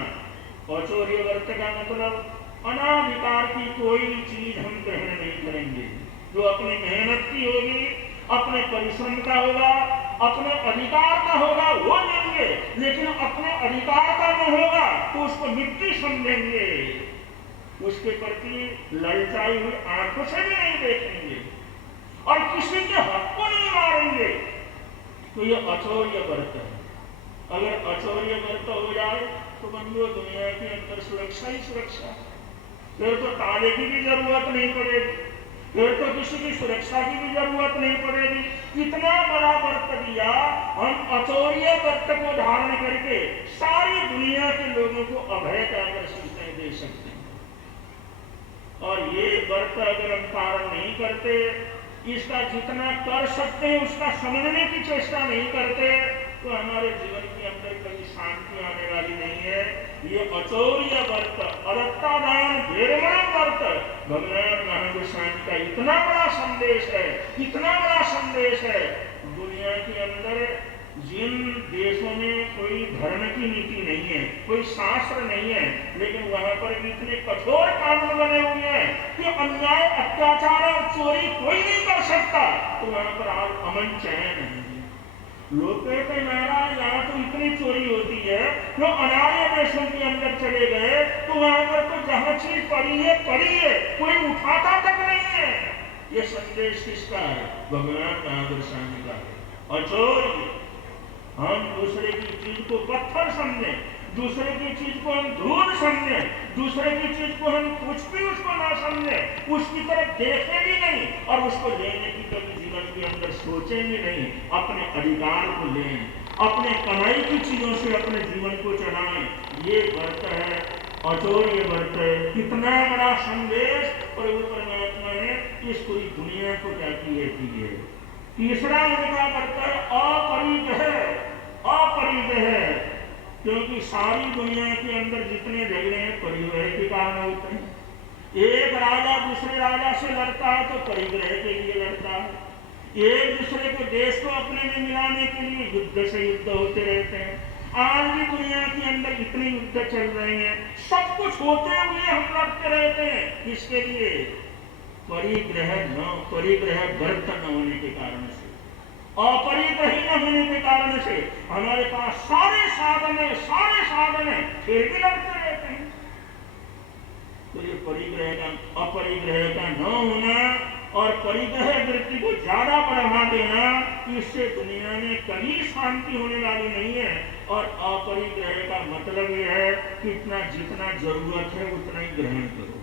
अचौर्य व्रत का मतलब अनाधिकार की कोई चीज हम ग्रहण नहीं करेंगे, जो अपनी मेहनत की होगी, अपने परिश्रम का होगा, अपने अधिकार का होगा वो लेंगे, लेकिन अपने अधिकार का न होगा तो उसको मिट्टी समझेंगे, उसके प्रति ललचाई हुई आंखों से भी नहीं देखेंगे और किसी के हक को नहीं मारेंगे। तो ये अचौर्य व्रत है। अगर अचौर्य व्रत हो जाए तो बंधुओं दुनिया के अंदर सुरक्षा ही सुरक्षा है, फिर तो ताले की भी जरूरत नहीं पड़ेगी, फिर तो किसी की सुरक्षा की भी जरूरत नहीं पड़ेगी। इतना बड़ा व्रत दिया, हम अचौर्य व्रत को धारण करके सारी दुनिया के लोगों को अभय का सूचनाएं दे सकते हैं। और ये व्रत अगर हम पालन नहीं करते, इसका जितना कर सकते हैं उसका समझने की चेष्टा नहीं करते, तो हमारे जीवन के अंदर कभी शांति आने वाली नहीं है। ये अचौर्य व्रत, अदत्ता दान निर्मण व्रत भगवान महावीर स्वामी का इतना बड़ा संदेश है, इतना बड़ा संदेश है। दुनिया के अंदर जिन देशों में कोई धर्म की नीति नहीं है, कोई शास्त्र नहीं है, लेकिन वहां पर भी इतने कठोर कानून बने हुए हैं कि अन्याय, अत्याचार और चोरी कोई नहीं कर सकता, तो वहां पर आज अमन चैन है। लोग कहते हैं महाराज यहाँ तो इतनी चोरी होती है, जो अनार्य देशों के अंदर चले गए तो वहां पर तो जहां चीज पड़ी है, कोई उठाता तक नहीं है। ये संदेश किसका है? भगवान बहादुर स्वामी का है। और चोरी, हम दूसरे की चीज को पत्थर समझे, दूसरे की चीज को हम धूल समझे, दूसरे की चीज को हम कुछ भी उसको ना समझे, उसकी तरफ देखें भी नहीं और उसको लेने की कभी जीवन के अंदर सोचेंगे नहीं। अपने अधिकार को लें, अपने कमाई की चीजों से अपने जीवन को चलाएं। ये व्रत है, अचोर ये व्रत है। कितना बड़ा संदेश प्रभु परमात्मा ने इस पूरी दुनिया को क्या की है। तीसरा उनका व्रत है अपरिग्रह है, क्योंकि सारी दुनिया के अंदर जितने झगड़े हैं परिग्रह के कारण होते हैं। एक राजा दूसरे राजा से लड़ता है तो परिग्रह के लिए लड़ता है। एक दूसरे को देश को अपने में मिलाने के लिए युद्ध से युद्ध होते रहते हैं। आज भी दुनिया के अंदर इतने युद्ध चल रहे हैं, सब कुछ होते हुए हम लड़ते रहते हैं। किसके लिए? परिग्रह व्रत न होने के कारण से, अपरिग्रही न होने के कारण से हमारे पास सारे साधन है, फिर भी लड़ते रहते हैं। तो ये अपरिग्रह का न होना और परिग्रह वृत्ति को ज्यादा बढ़ा देना, इससे दुनिया में कभी शांति होने वाली नहीं है। और अपरिग्रह का मतलब यह है कि जितना जरूरत है उतना ही ग्रहण करो।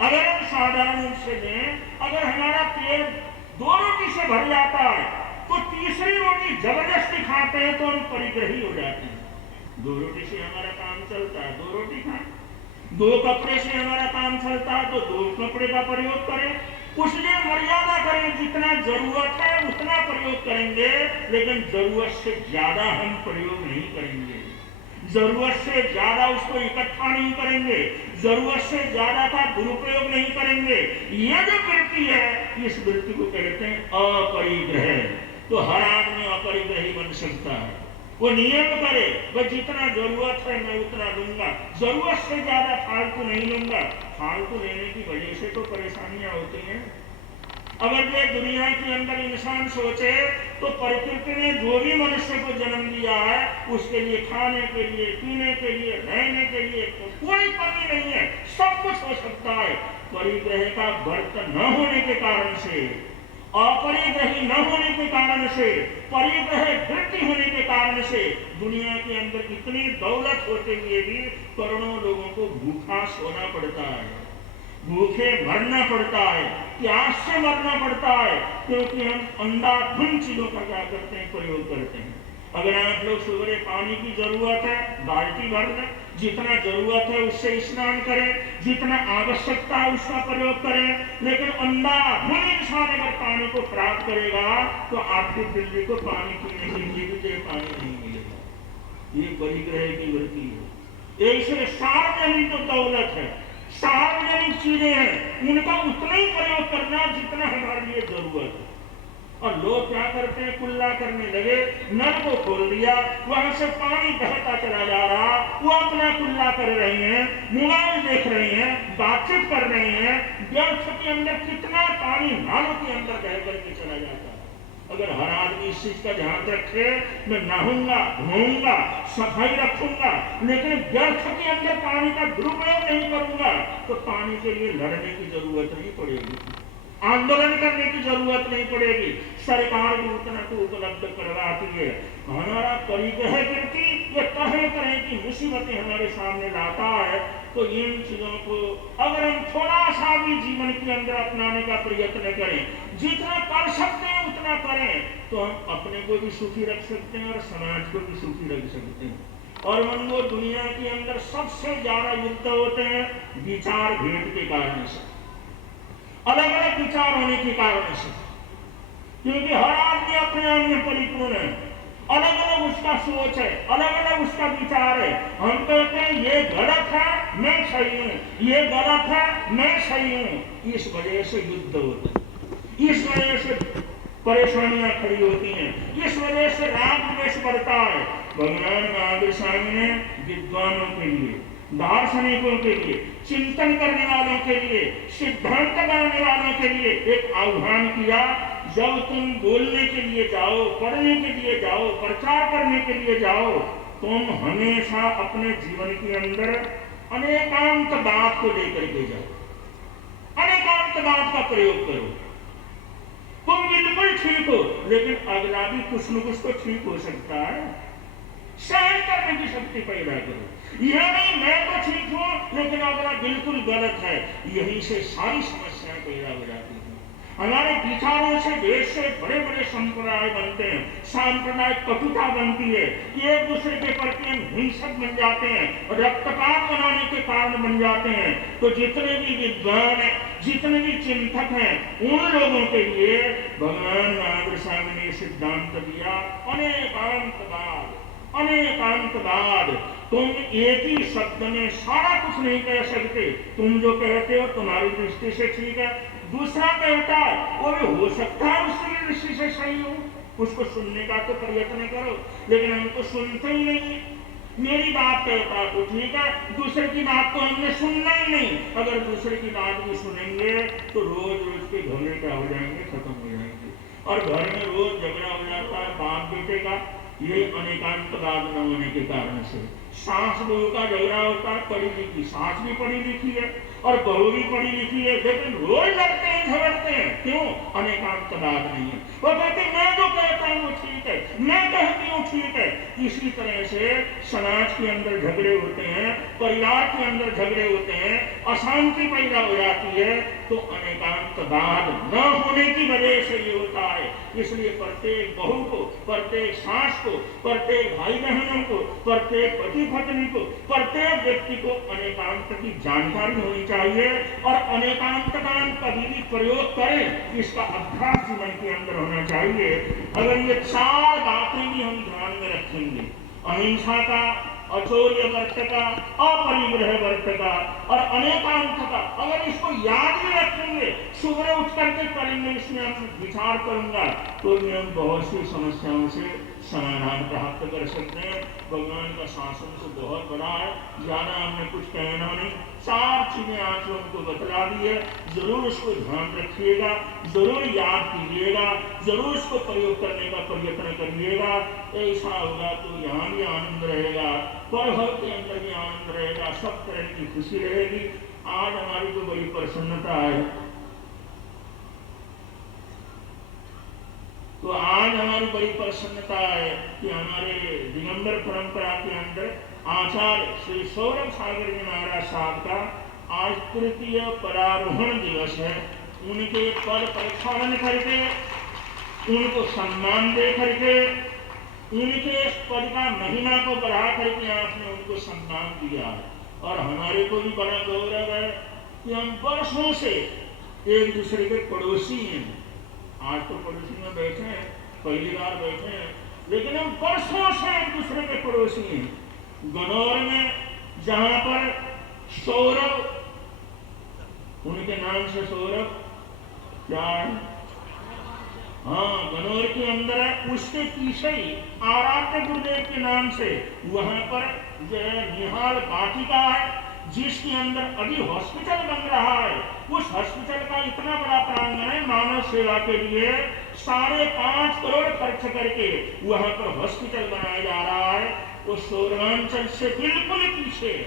अगर हम साधारण रूप से दें, अगर हमारा पेट 2 रोटी से भर जाता है तो तीसरी रोटी जबरदस्ती खाते हैं तो हम परिग्रही हो जाते हैं। 2 रोटी से हमारा काम चलता है, 2 रोटी खाएं। 2 कपड़े से हमारा काम चलता है तो 2 कपड़े का प्रयोग करें। उसमें मर्यादा करें, जितना जरूरत है उतना प्रयोग करेंगे, लेकिन जरूरत से ज्यादा हम प्रयोग नहीं करेंगे। जरूरत से ज्यादा उसको इकट्ठा नहीं करेंगे, जरूरत से ज्यादा का दुरुपयोग नहीं करेंगे। यह जो वृत्ति है, इस वृत्ति को कहते हैं अपरिग्रह। तो हर आदमी अपरिग्रही बन सकता है। वो नियम करे, वह जितना जरूरत है मैं उतना लूंगा, जरूरत से ज्यादा फालतू नहीं लूंगा। फालतू लेने की वजह से तो परेशानियां होती हैं। अगर ये दुनिया के अंदर इंसान सोचे तो प्रकृति ने जो भी मनुष्य को जन्म दिया है उसके लिए खाने के लिए, पीने के लिए, रहने के लिए कोई कमी नहीं है, सब कुछ हो सकता है। परिग्रह का व्रत न होने के कारण से, अपरिग्रही न होने के कारण से, परिग्रह वृत्ति होने के कारण से दुनिया के अंदर इतनी दौलत होते हुए भी करोड़ों लोगों को भूखा सोना पड़ता है, भूखे मरना पड़ता है, प्यास से मरना पड़ता है, क्योंकि हम अंधाधुंध चीजों का क्या करते हैं, प्रयोग करते हैं। अगर आप लोग सुबह पानी की जरूरत है बाल्टी भर लें, जितना जरूरत है उससे स्नान करें, जितना आवश्यकता है उसका प्रयोग करें। लेकिन अंधाधुंध इंसान अगर पानी को प्राप्त करेगा तो आपकी बिल्ली को पानी पीने के लिए भी पानी नहीं मिलेगा। ये परिग्रह की वृत्ति है। इसलिए सार्वजनिक जो दौलत है, सार्वजनिक चीजें हैं, उनका उतना ही प्रयोग करना जितना हमारे लिए जरूरत है। और लोग क्या करते हैं, कुल्ला करने लगे, नल को खोल दिया, वहां से पानी बहता चला जा रहा, वो अपना कुल्ला कर रहे हैं, मोबाइल देख रहे हैं, बातचीत कर रहे हैं। व्यर्थ के अंदर कितना पानी नालों के अंदर बह करके चला जाता है। अगर हर आदमी इस चीज का ध्यान रखे, मैं नहाऊंगा, धोऊंगा, सफाई रखूंगा, लेकिन व्यर्थ के अंदर पानी का दुरुपयोग नहीं करूंगा, तो पानी के लिए लड़ने की जरूरत नहीं पड़ेगी, आंदोलन करने की जरूरत नहीं पड़ेगी। सरकार भी उतना को उपलब्ध करवाती है। हमारा परिग्रह वृत्ति ये तरह तरह की मुसीबतें हमारे सामने लाता है। तो इन चीजों को अगर हम थोड़ा सा भी जीवन के अंदर अपनाने का प्रयत्न करें, जितना कर सकते हैं उतना करें, तो हम अपने को भी सुखी रख सकते हैं और समाज को भी सुखी रख सकते हैं। और वो दुनिया के अंदर सबसे ज्यादा युद्ध होते हैं विचार भेद के कारण से, अलग अलग विचार होने के कारण से, क्योंकि हर आदमी अपने आप में परिपूर्ण है, अलग अलग उसका सोच है, अलग अलग उसका विचार है। हम कहते हैं ये गलत है मैं सही हूँ, ये गलत है मैं सही हूँ। इस वजह से युद्ध होता है, इस वजह से परेशानियां खड़ी होती हैं, इस वजह से राग द्वेष बढ़ता है। भगवान महावीर स्वामी ने विद्वानों के लिए, दार्शनिकों के लिए, चिंतन करने वालों के लिए, सिद्धांत बनाने वालों के लिए एक आह्वान किया, जब तुम बोलने के लिए जाओ, पढ़ने के लिए जाओ, प्रचार करने के लिए जाओ, तुम हमेशा अपने जीवन के अंदर अनेकांतवाद को लेकर के जाओ, अनेकांतवाद का प्रयोग करो। तुम बिल्कुल ठीक हो, लेकिन अगला भी कुछ न कुछ तो ठीक हो सकता है, सहन करने की शक्ति पैदा करो। यह नहीं मैं तो ठीक हूं लेकिन अगला बिल्कुल गलत है, यहीं से सारी समस्याएं पैदा हो जाती हैं। हमारे विचारों से देश से बड़े बड़े संप्रदाय बनते हैं, सांप्रदायिक कटुता बनती है, एक दूसरे के प्रति हिंसक बन जाते हैं, रक्तपात बनाने के कारण बन जाते हैं। तो जितने भी विद्वान हैं, जितने भी चिंतक हैं, उन लोगों के लिए भगवान महावीर स्वामी ने सिद्धांत दिया अनेकांतवाद, अनेकांतवाद। तुम एक ही शब्द में सारा कुछ नहीं कह सकते। तुम जो कहते हो तुम्हारी दृष्टि से ठीक है, दूसरा कहता है वो भी हो सकता है उसकी दृष्टि से सही हो, उसको सुनने का तो प्रयत्न करो, लेकिन हम तो सुनते ही नहीं। मेरी बात कहता है तो ठीक है, दूसरे की बात तो हमने सुनना ही नहीं। अगर दूसरे की बात भी सुनेंगे तो रोज रोज के झगड़े क्या हो जाएंगे, खत्म हो जाएंगे। और घर में रोज झगड़ा हो जाता है बाप बेटे का, ये अनेकांतवाद न होने के कारण से। सास बहू का झगड़ा होता है, पढ़ी लिखी सास भी पढ़ी लिखी है और बहू भी पढ़ी लिखी है, लेकिन रोज लड़ते हैं, झगड़ते हैं। क्यों? अनेकांतवाद नहीं है। वो कहते मैं जो कहता हूँ वो ठीक है, मैं कहती हूँ ठीक है। इसी तरह से समाज के अंदर झगड़े होते हैं, परिवार के अंदर झगड़े होते हैं, अशांति पैदा हो जाती है। तो अनेकांतवाद न होने की वजह से ये होता है। इसलिए प्रत्येक बहू को, प्रत्येक सास को, प्रत्येक भाई बहनों को, प्रत्येक पति पत्नी को, प्रत्येक व्यक्ति को अनेकांत की जानकारी होनी चाहिए। और अनेकांतवाद कभी भी प्रयोग करें, इसका अभ्यास जीवन के अंदर होना चाहिए। अगर ये चार बातें भी हम ध्यान में रखेंगे, अहिंसा का, अचौर्य वर्त का, अपरिग्रह वर्त का और अनेकांत का, अगर इसको याद भी रखेंगे, सुबह उठ करके करेंगे, इसमें हम विचार करूंगा, तो हम बहुत सी समस्याओं से समाधान प्राप्त कर सकते हैं। भगवान का शासन तो बहुत बड़ा है, ज्यादा हमने कुछ कहना नहीं, चार चीजें आप लोगों को बतला दी है। जरूर उसको ध्यान रखिएगा, जरूर याद कीजिएगा, जरूर उसको प्रयोग करने का प्रयत्न करिएगा। ऐसा होगा तो यहाँ भी आनंद रहेगा, पर्व के अंदर भी आनंद रहेगा, सब तरह की खुशी रहेगी। आज हमारी तो बड़ी प्रसन्नता है, तो आज हमारी बड़ी प्रसन्नता है कि हमारे दिगंबर परंपरा के अंदर आचार्य श्री सौरभ सागर जी महाराज साहब का आज तृतीय पदारोहण दिवस है। उनके पद प्रक्षालन करके, उनको सम्मान दे करके, उनके पद का महिमा को बढ़ा करके आपने उनको सम्मान दिया है। और हमारे को भी बड़ा गौरव है कि हम वर्षों से एक दूसरे के पड़ोसी हैं। आज तो पड़ोसी में बैठे हैं, पहली बार बैठे हैं, लेकिन हम वर्षों से एक दूसरे के पड़ोसी हैं। गनौर में जहां पर सौरभ, उनके नाम से सौरभ क्या है, हाँ गनौर के अंदर है, उसके पीछे ही आराध्य गुरुदेव के नाम से वहां पर जो है निहाल वाटिका है, जिसके अंदर अभी हॉस्पिटल बन रहा है। उस हॉस्पिटल का इतना बड़ा प्रांगण है, मानव सेवा के लिए 5.5 करोड़ खर्च करके वहां पर हॉस्पिटल बनाया जा रहा है। वो सौरांचल से बिल्कुल पीछे है,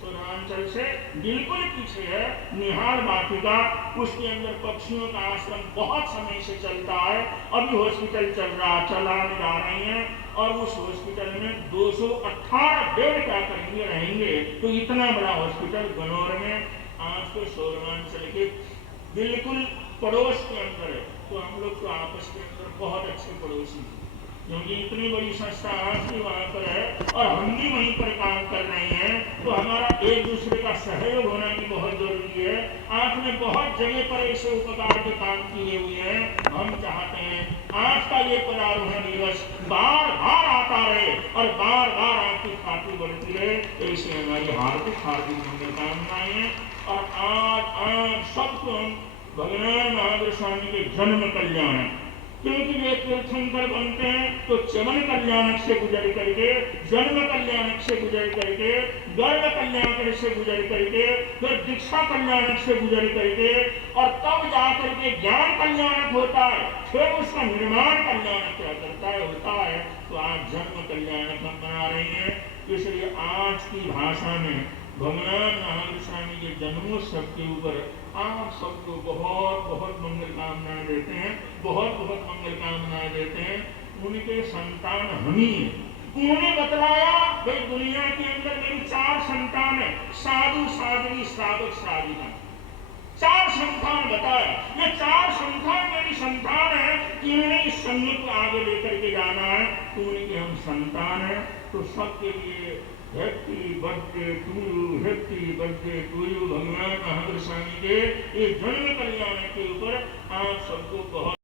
सौरांचल से बिल्कुल पीछे है निहाल वाटिका। उसके अंदर पक्षियों का आश्रम बहुत समय से चलता है, अभी हॉस्पिटल चलाने जा रहे हैं। और उस हॉस्पिटल में 218 बेड का करेंगे रहेंगे। तो इतना बड़ा हॉस्पिटल गनौर में आज तो सौरांचल के बिल्कुल पड़ोस के अंदर है। तो हम लोग तो आपस के अंदर बहुत अच्छे पड़ोसी हैं, क्योंकि इतनी बड़ी संस्था आज भी वहाँ पर है और हम भी वहीं पर काम कर रहे हैं। तो हमारा एक दूसरे का सहयोग होना भी बहुत जरूरी है। आपने बहुत जगह पर ऐसे उपकार के काम किए हुए हैं। हम चाहते हैं आज का ये पदारोहण दिवस बार बार आता रहे और बार बार आपकी ख्याति बढ़ती रहे। ऐसे हमारी हार्दिक हार्दिक मनोकामनाएं हैं। और आज सबको हम भगवान महावीर स्वामी के जन्म कल्याण क्योंकि वे तीर्थंकर बनते हैं तो चमन कल्याणक से गुजर करके, जन्म कल्याणक से गुजर करके, गर्भ कल्याणक से गुजर करके, फिर दीक्षा कल्याणक से गुजर करके, और तब जाकर के ज्ञान कल्याणक होता है, फिर उसका निर्माण कल्याणक क्या करता है, होता है। तो आज जन्म कल्याणक हम बना रहे हैं। इसलिए आज की भाषा में भगवान महावीर स्वामी के जन्मोत्सव के ऊपर आप सबको बहुत बहुत मंगल कामनाएं देते हैं, बहुत बहुत मंगल कामनाएं देते हैं। उनके संतान हम ही हैं। उन्होंने बतलाया भाई दुनिया के अंदर मेरी 4 संतान है, साधु साध्वी श्रावक श्राविका, 4 संतान बताया। ये 4 संतान मेरी संतान है, इन्हें इस संघ को आगे लेकर के जाना है, तो उनके हम संतान है। तो सबके लिए happy birthday to you, happy birthday to you. भगवान महावीर स्वामी के ये जन्म कल्याण के ऊपर आप सबको बहुत